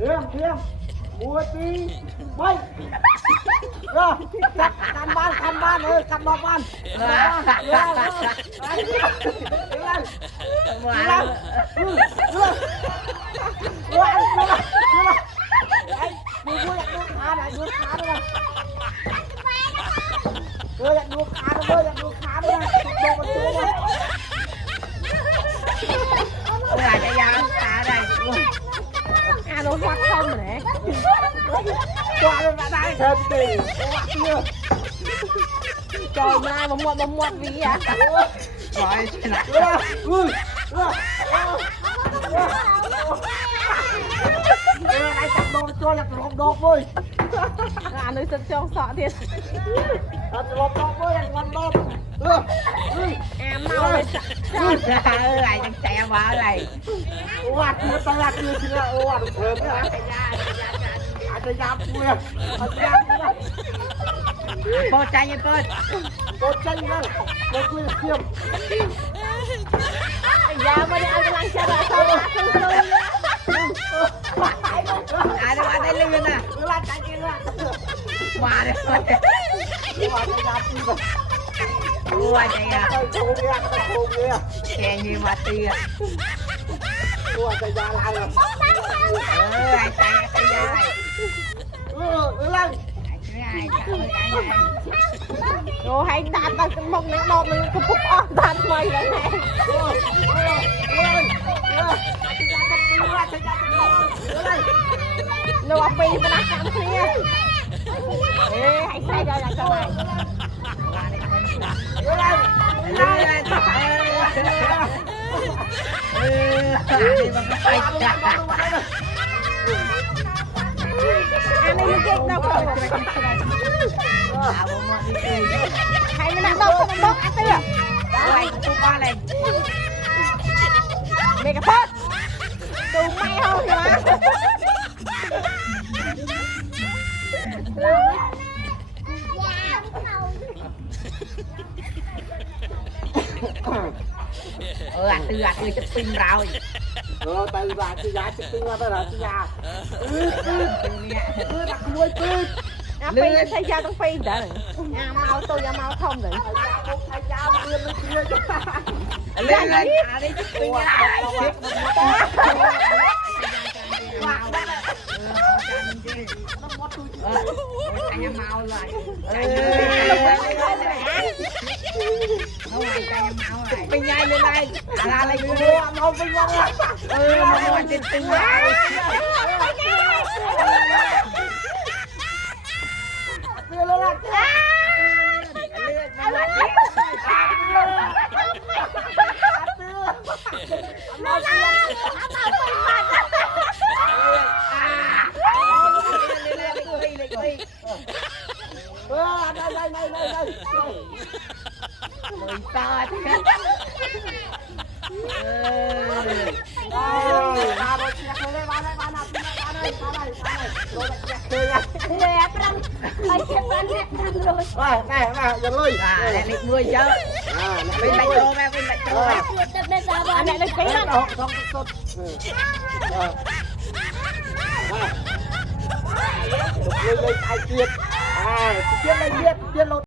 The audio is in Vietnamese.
Thiêm mua tí bay rồi căn ban ơi căn đo ban nó hoạt không rồi đấy. qua lên bạn đang thật kì Trời mai mà muộn vì à. Rồi ai chặt đồ cho là lộp đột thôi À nơi sân trong sọ thiệt. lộp đột thôi là lộp đột Em mau lên chặt. lại chẳng chạy vào này. quạt kia tay là kia chứ là quạt thơm đấy hả ai giam kia Cô chạy như cô. cô tranh đây cô kia Thiêm Dạ mà đi ăn cái lăng chân là sao mà Ai đâu ăn đây lên nè. cứ lại chạy kia là Qua đi. quạt tay giam kia Qua chạy à. cô kia Kè như mà tì à. quạt tay giam lại rồi Ai chạy tay dài. lên Ai chạy. Đồ hay đạp tao cái mông nó đột mình cũng phúc ổn đạp mày là nè. Nó bọc bì mà đã cắm kia. Ê, hãy xoay rồi là cho mày. Anh ấy cái đâu không? Hay mình đâu không bốc ăn tươi. Rồi, cô qua này. Mày cái phốt. Tụi mày không thì mà. Ăn tươi chất tinh rồi. Tay ra cái giá chứ tinh ra đây là cái nhà đặt nuôi tươi À, phi thay ra con phi đã rồi. À, mau tôi ra mau không rồi. thay ra tiền nó kia cho Lên đi chất tinh ra. Anh em mau lại. Không phải anh em mau lại. Pin ngay lên đây. Là lấy mua mau pin ngon rồi. Mau trên tinh ra. tiền nó là đây Mười to thế. này dần lui Này lịch nuôi chứ. Bên bạch tô bên bạch tô. Anh lại lên kỹ lắm. lên ai kiệt lên viết lột